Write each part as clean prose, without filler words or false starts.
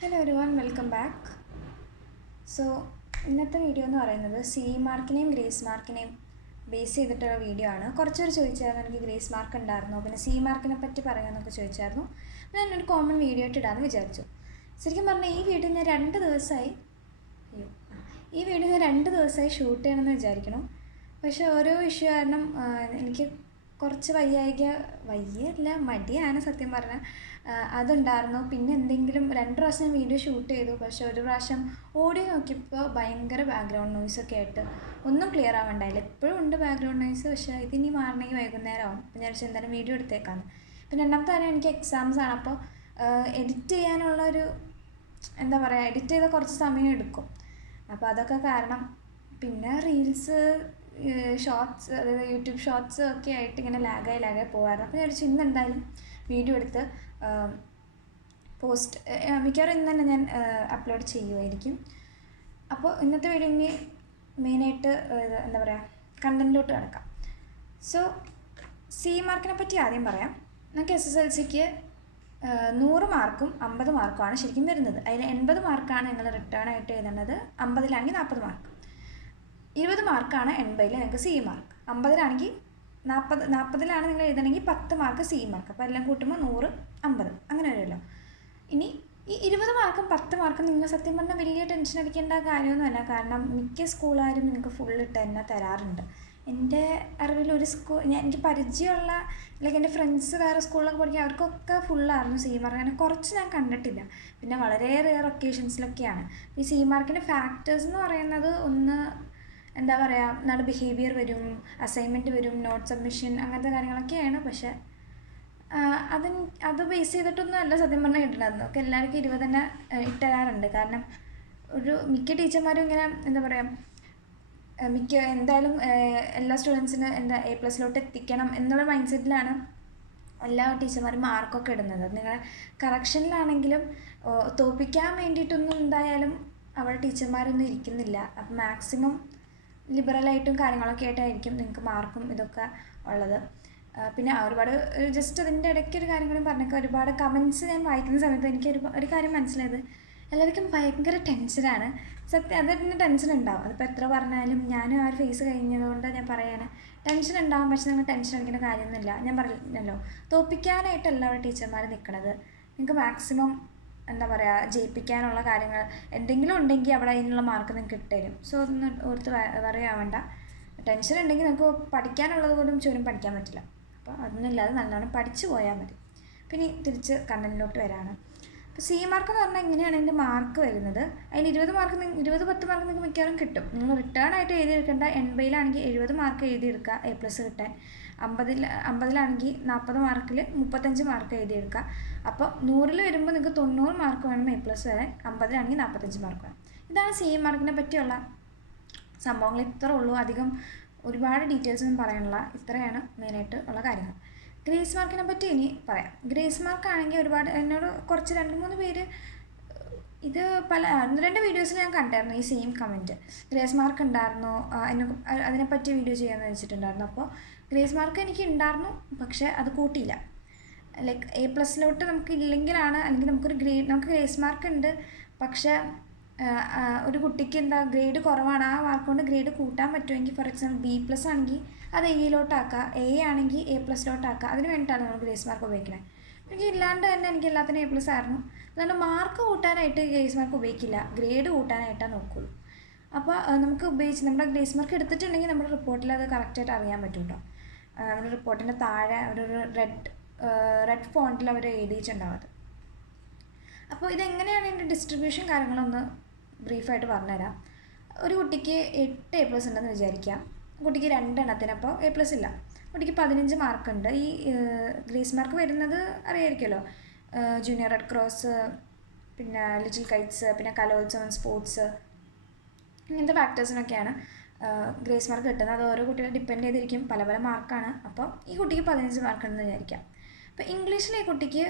Hello everyone, welcome back. So ഇന്നത്തെ video എന്ന് പറയുന്നത് സി മാർക്കിനെയും ഗ്രേസ് മാർക്കിനെയും ബേസ് ചെയ്തിട്ടുള്ള വീഡിയോ ആണ്. കുറച്ച് പേര് ചോദിച്ചായിരുന്നു എനിക്ക് ഗ്രേസ് മാർക്ക് ഉണ്ടായിരുന്നു, പിന്നെ സി മാർക്കിനെ പറ്റി പറയാമെന്നൊക്കെ ചോദിച്ചായിരുന്നു. അപ്പോൾ ഞാനൊരു കോമൺ വീഡിയോ ഇട്ടിടാമെന്ന് വിചാരിച്ചു. ശരിക്കും പറഞ്ഞാൽ ഈ വീഡിയോ ഞാൻ രണ്ട് ദിവസമായി ഷൂട്ട് ചെയ്യണമെന്ന് വിചാരിക്കണം. പക്ഷേ ഓരോ ഇഷ്യൂ കാരണം എനിക്ക് കുറച്ച് വയ്യല്ല മടിയാണ് സത്യം പറഞ്ഞാൽ. അതുണ്ടായിരുന്നു. പിന്നെ എന്തെങ്കിലും 2 പ്രാവശ്യം ഞാൻ വീഡിയോ ഷൂട്ട് ചെയ്തു. പക്ഷേ ഒരു പ്രാവശ്യം ഓഡിയോ നോക്കിയപ്പോൾ ഭയങ്കര ബാക്ക്ഗ്രൗണ്ട് നോയ്സൊക്കെ ആയിട്ട് ഒന്നും ക്ലിയർ ആവണ്ടായില്ല. എപ്പോഴും ഉണ്ട് ബാക്ക്ഗ്രൗണ്ട് നോയ്സ്, പക്ഷേ ഇതിനി മാറണമെങ്കിൽ വൈകുന്നേരം ആവും. അപ്പോൾ ഞാൻ എന്തായാലും വീഡിയോ എടുത്തേക്കാന്ന്. പിന്നെ രണ്ടാമത്തെ കാര്യം, എനിക്ക് എക്സാംസ് ആണ്. അപ്പോൾ എഡിറ്റ് ചെയ്യാനുള്ളൊരു എഡിറ്റ് ചെയ്താൽ കുറച്ച് സമയം എടുക്കും. അപ്പോൾ അതൊക്കെ കാരണം. പിന്നെ റീൽസ്, ഷോർട്സ്, അതായത് യൂട്യൂബ് ഷോർട്സ് ഒക്കെ ആയിട്ട് ഇങ്ങനെ ലാഗായി പോകാറുണ്ട്. അപ്പോൾ ഞാൻ ഇന്ന് എന്തായാലും വീഡിയോ എടുത്ത് പോസ്റ്റ് മിക്കവാറും ഇന്ന് തന്നെ ഞാൻ അപ്ലോഡ് ചെയ്യുമായിരിക്കും. അപ്പോൾ ഇന്നത്തെ വീഡിയോ ഇനി മെയിനായിട്ട് കണ്ടൻറ്റിലോട്ട് കിടക്കാം. സോ സി മാർക്കിനെ പറ്റി ആദ്യം പറയാം. നമുക്ക് SSLCക്ക് 100 മാർക്കും 50 മാർക്കുമാണ് ശരിക്കും വരുന്നത്. അതിൽ 80 മാർക്കാണ് നിങ്ങൾ റിട്ടേൺ ആയിട്ട് എഴുതേണ്ടത്. 50-ലാണെങ്കിൽ 40 മാർക്ക്. 20 മാർക്കാണ് 80-ൽ നിങ്ങൾക്ക് സി മാർക്ക്. 50-ലാണെങ്കിൽ 40-ലാണ് നിങ്ങൾ എഴുതണമെങ്കിൽ 10 മാർക്ക് സി മാർക്ക്. അപ്പോൾ എല്ലാം കൂട്ടുമ്പോൾ 100, 50 അങ്ങനെ വരുമല്ലോ. ഇനി ഈ 20 മാർക്കും 10 മാർക്കും നിങ്ങൾ സത്യം പറഞ്ഞാൽ വലിയ ടെൻഷൻ അടിക്കേണ്ട കാര്യമൊന്നുമല്ല. കാരണം മിക്ക സ്കൂളുകാരും നിങ്ങൾക്ക് ഫുള്ളിട്ട് തന്നെ തരാറുണ്ട്. എൻ്റെ അറിവിൽ എനിക്ക് പരിചയമുള്ള എൻ്റെ ഫ്രണ്ട്സ് വേറെ സ്കൂളിലൊക്കെ പഠിക്കുക, അവർക്കൊക്കെ ഫുള്ളായിരുന്നു സി മാർക്ക്. അങ്ങനെ കുറച്ച് ഞാൻ കണ്ടിട്ടില്ല. പിന്നെ വളരെ റെയർ ഒക്കേഷൻസിലൊക്കെയാണ്. ഈ സി മാർക്കിൻ്റെ ഫാക്ടേഴ്സ് എന്ന് പറയുന്നത് ഒന്ന് നമ്മുടെ ബിഹേവിയർ വരും, അസൈൻമെൻറ്റ് വരും, നോട്ട് സബ്മിഷൻ, അങ്ങനത്തെ കാര്യങ്ങളൊക്കെയാണ്. പക്ഷേ അത് ബേസ് ചെയ്തിട്ടൊന്നും അല്ല സത്യം പറഞ്ഞാൽ കിട്ടണമായിരുന്നു. ഒക്കെ എല്ലാവർക്കും 20 തന്നെ ഇട്ടുതരാറുണ്ട്. കാരണം മിക്ക ടീച്ചർമാരും ഇങ്ങനെ എന്തായാലും എല്ലാ സ്റ്റുഡൻസിനും A+ലോട്ട് എത്തിക്കണം എന്നുള്ള മൈൻഡ് സെറ്റിലാണ് എല്ലാ ടീച്ചർമാരും മാർക്കൊക്കെ ഇടുന്നത്. നിങ്ങളെ കറക്ഷനിലാണെങ്കിലും തോൽപ്പിക്കാൻ വേണ്ടിയിട്ടൊന്നും എന്തായാലും അവിടെ ടീച്ചർമാരൊന്നും ഇരിക്കുന്നില്ല. അപ്പം മാക്സിമം ലിബറലായിട്ടും കാര്യങ്ങളൊക്കെ ആയിട്ടായിരിക്കും നിങ്ങൾക്ക് മാർക്കും ഇതൊക്കെ ഉള്ളത്. പിന്നെ ഒരുപാട് ജസ്റ്റ് അതിൻ്റെ ഇടയ്ക്കൊരു കാര്യം കൂടി പറഞ്ഞേക്കാം. ഒരുപാട് കമൻറ്റ്സ് ഞാൻ വായിക്കുന്ന സമയത്ത് എനിക്ക് ഒരു കാര്യം മനസ്സിലായത്, എല്ലാവർക്കും ഭയങ്കര ടെൻഷനാണ്. സത്യം, അതിന് ടെൻഷൻ ഉണ്ടാവും. അതിപ്പോൾ എത്ര പറഞ്ഞാലും ഞാനും ആ ഒരു ഫേസ് കഴിഞ്ഞതുകൊണ്ട് ഞാൻ പറയാണ്, ടെൻഷൻ ഉണ്ടാവും. പക്ഷെ നിങ്ങൾ ടെൻഷൻ അടിക്കേണ്ട കാര്യമൊന്നുമില്ല. ഞാൻ പറഞ്ഞല്ലോ, തോൽപ്പിക്കാനായിട്ടല്ല അവിടെ ടീച്ചർമാർ നിൽക്കണത്. നിങ്ങൾക്ക് മാക്സിമം ജയിപ്പിക്കാനുള്ള കാര്യങ്ങൾ എന്തെങ്കിലും ഉണ്ടെങ്കിൽ അവിടെ അതിനുള്ള മാർക്ക് നിങ്ങൾക്ക് ഇട്ടുതരും. സോ ഒന്നും ഓർത്ത് പറയാവണ്ട. ടെൻഷൻ ഉണ്ടെങ്കിൽ നിങ്ങൾക്ക് പഠിക്കാനുള്ളത് പോലും ചോരും പഠിക്കാൻ പറ്റില്ല. അപ്പോൾ അതൊന്നും ഇല്ലാതെ നല്ലോണം പഠിച്ചു പോയാൽ മതി. പിന്നെ തിരിച്ച് കണ്ടൻറ്റിലോട്ട് വരാണ്. അപ്പോൾ സി മാർക്ക് എന്ന് പറഞ്ഞാൽ ഇങ്ങനെയാണ് ഇതിൻ്റെ മാർക്ക് വരുന്നത്. അതിന് 20 മാർക്ക് 10 മാർക്ക് നിങ്ങൾക്ക് മിക്കവാറും കിട്ടും. നിങ്ങൾ റിട്ടേൺ ആയിട്ട് എഴുതിയെടുക്കേണ്ട. 80-ലാണെങ്കിൽ 70 മാർക്ക് എഴുതിയെടുക്കുക A+ കിട്ടാൻ. 50-ലാണെങ്കിൽ 40 മാർക്കിൽ 35 മാർക്ക് എഴുതിയെടുക്കുക. അപ്പോൾ 100-ൽ വരുമ്പോൾ നിങ്ങൾക്ക് 90 മാർക്ക് വേണം A+ വരാൻ. 50-ലാണെങ്കിൽ 45 മാർക്ക് വേണം. ഇതാണ് സി മാർക്കിനെ പറ്റിയുള്ള സംഭവങ്ങൾ. ഇത്രേ ഉള്ളൂ. അധികം ഒരുപാട് ഡീറ്റെയിൽസ് ഒന്നും പറയാനുള്ള, ഇത്രയാണ് മെയിനായിട്ട് ഉള്ള കാര്യങ്ങൾ. ഗ്രേസ് മാർക്കിനെ പറ്റി ഇനി പറയാം. ഗ്രേസ് മാർക്കാണെങ്കിൽ എന്നോട് കുറച്ച് 2-3 പേര് ഇത് 1-2 വീഡിയോസിൽ ഞാൻ കണ്ടായിരുന്നു ഈ സെയിം കമൻറ്റ്. ഗ്രേസ് മാർക്ക് ഉണ്ടായിരുന്നു, അതിനെപ്പറ്റി വീഡിയോ ചെയ്യാമെന്ന് വെച്ചിട്ടുണ്ടായിരുന്നു. അപ്പോൾ ഗ്രേസ് മാർക്ക് എനിക്ക് ഉണ്ടായിരുന്നു, പക്ഷേ അത് കൂട്ടിയില്ല. A+ലോട്ട് നമുക്ക് ഇല്ലെങ്കിലാണ്, അല്ലെങ്കിൽ നമുക്ക് ഗ്രേസ് മാർക്ക് ഉണ്ട്, പക്ഷേ ഒരു കുട്ടിക്ക് ഗ്രേഡ് കുറവാണ്, ആ മാർക്ക് കൊണ്ട് ഗ്രേഡ് കൂട്ടാൻ പറ്റുമെങ്കിൽ, ഫോർ എക്സാമ്പിൾ B+ ആണെങ്കിൽ അത് A-ലോട്ടാക്കുക, A ആണെങ്കിൽ A+ലോട്ടാക്കുക. അതിന് വേണ്ടിയിട്ടാണ് നമ്മൾ ഗ്രേസ് മാർക്ക് ഉപയോഗിക്കുന്നത്. എനിക്ക് ഇല്ലാണ്ട് തന്നെ എനിക്ക് എല്ലാത്തിനും A+ ആയിരുന്നു. അതുകൊണ്ട് മാർക്ക് കൂട്ടാനായിട്ട് ഗ്രേസ് മാർക്ക് ഉപയോഗിക്കില്ല, ഗ്രേഡ് കൂട്ടാനായിട്ടാണ് നോക്കുള്ളൂ. അപ്പോൾ നമുക്ക് നമ്മുടെ ഗ്രേസ് മാർക്ക് എടുത്തിട്ടുണ്ടെങ്കിൽ നമ്മുടെ റിപ്പോർട്ടിൽ അത് കറക്റ്റായിട്ട് അറിയാൻ പറ്റും കേട്ടോ. നമ്മുടെ റിപ്പോർട്ടിൻ്റെ താഴെ ഒരു റെഡ് ഫോണ്ടിൽ അവർ എഴുതിയിട്ടുണ്ടാവും അത്. അപ്പോൾ ഇതെങ്ങനെയാണ് ഇതിൻ്റെ ഡിസ്ട്രിബ്യൂഷൻ കാര്യങ്ങളൊന്ന് ബ്രീഫായിട്ട് പറഞ്ഞുതരാം. ഒരു കുട്ടിക്ക് 8 A+ ഉണ്ടെന്ന് വിചാരിക്കാം. കുട്ടിക്ക് 2 എണ്ണത്തിന് അപ്പോൾ A+ ഇല്ല. കുട്ടിക്ക് 15 മാർക്കുണ്ട്. ഈ ഗ്രേസ് മാർക്ക് വരുന്നത് അറിയായിരിക്കുമല്ലോ. ജൂനിയർ റെഡ് ക്രോസ്, പിന്നെ ലിറ്റിൽ കൈറ്റ്സ്, പിന്നെ കലോത്സവം, സ്പോർട്സ്, ഇങ്ങനത്തെ ഫാക്ടേഴ്സിനൊക്കെയാണ് ഗ്രേസ് മാർക്ക് കിട്ടുന്നത്. അത് ഓരോ കുട്ടികളെ ഡിപ്പെൻഡ് ചെയ്തിരിക്കും, പല പല മാർക്കാണ്. അപ്പോൾ ഈ കുട്ടിക്ക് 15 മാർക്കുണ്ടെന്ന് വിചാരിക്കാം. അപ്പോൾ ഇംഗ്ലീഷിൽ ഈ കുട്ടിക്ക്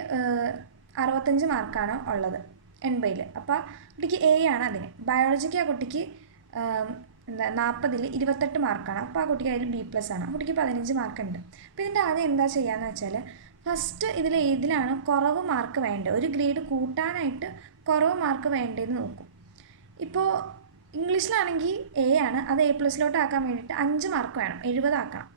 65 മാർക്കാണ് ഉള്ളത് 80-ൽ. അപ്പോൾ കുട്ടിക്ക് A ആണ് അതിന്. ബയോളജിക്ക് ആ കുട്ടിക്ക് 40-ൽ 28 മാർക്കാണ്. അപ്പോൾ ആ കുട്ടിക്ക് അതിൽ B+ ആണ്. ആ കുട്ടിക്ക് 15 മാർക്കുണ്ട്. അപ്പോൾ ഇതിൻ്റെ ആദ്യം എന്താ ചെയ്യാന്ന് വെച്ചാൽ, ഫസ്റ്റ് ഏതിലാണ് കുറവ് മാർക്ക് വേണ്ടത്, ഒരു ഗ്രേഡ് കൂട്ടാനായിട്ട് കുറവ് മാർക്ക് വേണ്ടതെന്ന് നോക്കും. ഇപ്പോൾ ഇംഗ്ലീഷിലാണെങ്കിൽ എ ആണ്, അത് A+ലോട്ട് ആക്കാൻ വേണ്ടിയിട്ട് 5 മാർക്ക് വേണം, 70 ആക്കണം.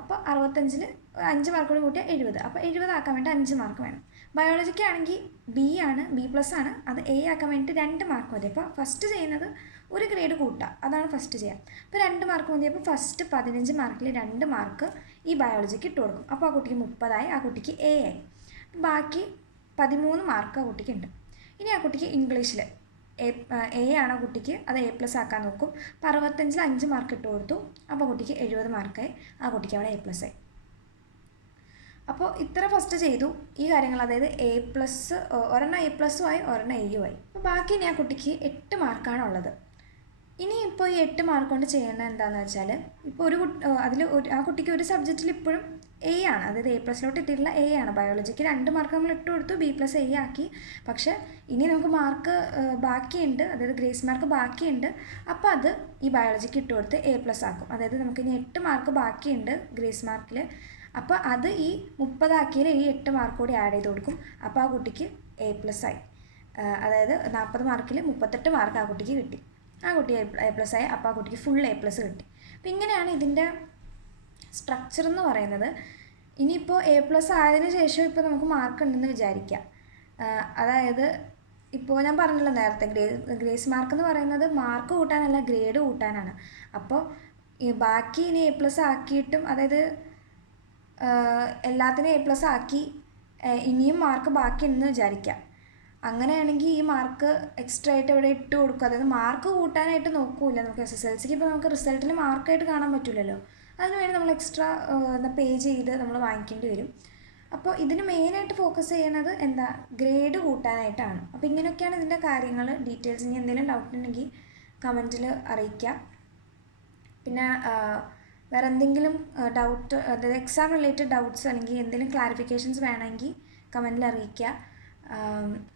അപ്പോൾ 65-ൽ 5 മാർക്ക് കൂടി കൂട്ടിയാൽ 70, അപ്പോൾ 70 ആക്കാൻ വേണ്ടി 5 മാർക്ക് വേണം. ബയോളജിക്കാണെങ്കിൽ ബി ആണ്, B+ ആണ്, അത് എ ആക്കാൻ വേണ്ടിയിട്ട് 2 മാർക്ക് മതി. അപ്പോൾ ഫസ്റ്റ് ചെയ്യുന്നത് ഒരു ഗ്രേഡ് കൂട്ടുക, അതാണ് ഫസ്റ്റ് ചെയ്യുക. അപ്പോൾ 2 മാർക്ക് മതി. അപ്പോൾ ഫസ്റ്റ് 15 മാർക്കിൽ 2 മാർക്ക് ഈ ബയോളജിക്ക് ഇട്ട് കൊടുക്കും. അപ്പോൾ ആ കുട്ടിക്ക് 30 ആ കുട്ടിക്ക് എ ആയി. ബാക്കി 13 മാർക്ക് ആ കുട്ടിക്ക് ഉണ്ട്. ഇനി ആ കുട്ടിക്ക് ഇംഗ്ലീഷിൽ എ ആണ് കുട്ടിക്ക്, അത് A+ ആക്കാൻ നോക്കും. അപ്പോൾ 65-ൽ 5 മാർക്ക് ഇട്ട് കൊടുത്തു, അപ്പോൾ കുട്ടിക്ക് 70 മാർക്കായി, ആ കുട്ടിക്ക് അവിടെ A+ ആയി. അപ്പോൾ ഇത്ര ഫസ്റ്റ് ചെയ്തു ഈ കാര്യങ്ങൾ, അതായത് A+, ഒരെണ്ണം A+ഉം ആയി, ഒരെണ്ണം Aയും ആയി. അപ്പോൾ ബാക്കി ഇനി ആ കുട്ടിക്ക് 8 മാർക്കാണ് ഉള്ളത്. ഇനി ഇപ്പോൾ ഈ 8 മാർക്ക് കൊണ്ട് ചെയ്യേണ്ടത് എന്താണെന്ന് വെച്ചാൽ, ഇപ്പോൾ ആ കുട്ടിക്ക് ഒരു സബ്ജക്റ്റിൽ ഇപ്പോഴും എ ആണ്, അതായത് A+ലോട്ട് എത്തിയിട്ടുള്ള എ ആണ്. ബയോളജിക്ക് 2 മാർക്ക് നമ്മൾ ഇട്ട് കൊടുത്തു, B+ A ആക്കി. പക്ഷേ ഇനി നമുക്ക് മാർക്ക് ബാക്കിയുണ്ട്, അതായത് ഗ്രേസ് മാർക്ക് ബാക്കിയുണ്ട്. അപ്പോൾ അത് ഈ ബയോളജിക്ക് ഇട്ട് കൊടുത്ത് A+ ആക്കും. അതായത് നമുക്ക് ഇനി 8 മാർക്ക് ബാക്കിയുണ്ട് ഗ്രേസ് മാർക്കിൽ. അപ്പോൾ അത് ഈ 30 ആക്കിയാൽ ഈ 8 മാർക്ക് കൂടി ആഡ് ചെയ്ത് കൊടുക്കും. അപ്പോൾ ആ കുട്ടിക്ക് A+ ആയി. അതായത് 40 മാർക്കിൽ 38 മാർക്ക് ആ കുട്ടിക്ക് കിട്ടി, ആ കുട്ടി A+ ആയി. അപ്പോൾ ആ കുട്ടിക്ക് ഫുൾ A+ കിട്ടി. അപ്പോൾ ഇങ്ങനെയാണ് ഇതിൻ്റെ സ്ട്രക്ചർ എന്ന് പറയുന്നത്. ഇനിയിപ്പോൾ A+ ആയതിനു ശേഷം ഇപ്പോൾ നമുക്ക് മാർക്ക് ഉണ്ടെന്ന് വിചാരിക്കാം. അതായത് ഇപ്പോൾ ഞാൻ പറഞ്ഞല്ലോ നേരത്തെ, ഗ്രേസ് മാർക്ക് എന്ന് പറയുന്നത് മാർക്ക് കൂട്ടാനല്ല, ഗ്രേഡ് കൂട്ടാനാണ്. അപ്പോൾ ബാക്കി ഇനി A+ ആക്കിയിട്ടും, അതായത് എല്ലാത്തിനും A+ ആക്കി ഇനിയും മാർക്ക് ബാക്കിയുണ്ടെന്ന് വിചാരിക്കാം. അങ്ങനെയാണെങ്കിൽ ഈ മാർക്ക് എക്സ്ട്രാ ആയിട്ട് ഇവിടെ ഇട്ട് കൊടുക്കുക. അതായത് മാർക്ക് കൂട്ടാനായിട്ട് നോക്കൂല നമുക്ക്. SSLCക്ക് ഇപ്പോൾ നമുക്ക് റിസൾട്ടിൽ മാർക്കായിട്ട് കാണാൻ പറ്റില്ലല്ലോ, അതിനുവേണ്ടി നമ്മൾ എക്സ്ട്രാ പേ ചെയ്ത് നമ്മൾ വാങ്ങിക്കേണ്ടി വരും. അപ്പോൾ ഇതിന് മെയിനായിട്ട് ഫോക്കസ് ചെയ്യണത് എന്താ, ഗ്രേഡ് കൂട്ടാനായിട്ടാണ്. അപ്പോൾ ഇങ്ങനെയൊക്കെയാണ് ഇതിൻ്റെ കാര്യങ്ങൾ, ഡീറ്റെയിൽസ്. ഇനി എന്തെങ്കിലും ഡൗട്ട് ഉണ്ടെങ്കിൽ കമൻറ്റിൽ അറിയിക്കുക. പിന്നെ വേറെ എന്തെങ്കിലും ഡൗട്ട്, അതായത് എക്സാം റിലേറ്റഡ് ഡൗട്ട്സ് അല്ലെങ്കിൽ എന്തെങ്കിലും ക്ലാരിഫിക്കേഷൻസ് വേണമെങ്കിൽ കമൻറ്റിൽ അറിയിക്കുക.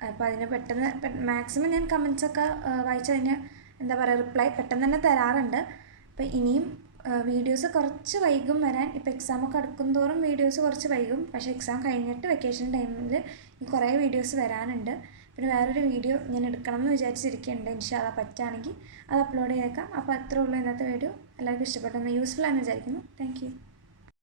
അപ്പോൾ അതിന് പെട്ടെന്ന് മാക്സിമം ഞാൻ കമൻറ്റ്സൊക്കെ വായിച്ച് അതിന് എന്താ പറയുക, റിപ്ലൈ പെട്ടെന്ന് തന്നെ തരാറുണ്ട്. അപ്പോൾ ഇനിയും വീഡിയോസ് കുറച്ച് വൈകും വരാൻ. ഇപ്പോൾ എക്സാമൊക്കെ അടുക്കും തോറും വീഡിയോസ് കുറച്ച് വൈകും. പക്ഷേ എക്സാം കഴിഞ്ഞിട്ട് വെക്കേഷൻ ടൈമിൽ കുറേ വീഡിയോസ് വരാനുണ്ട്. പിന്നെ വേറൊരു വീഡിയോ ഞാൻ എടുക്കണം എന്ന് വിചാരിച്ചിരിക്കുന്നുണ്ട്. ഇൻഷാല്ലാ പറ്റുകയാണെങ്കിൽ അത് അപ്ലോഡ് ചെയ്തേക്കാം. അപ്പോൾ അത്രേ ഉള്ളൂ ഇന്നത്തെ വീഡിയോ. എല്ലാവർക്കും ഇഷ്ടപ്പെട്ടെന്ന്, യൂസ്ഫുൾ ആണെന്ന് വിചാരിക്കുന്നു. Thank you.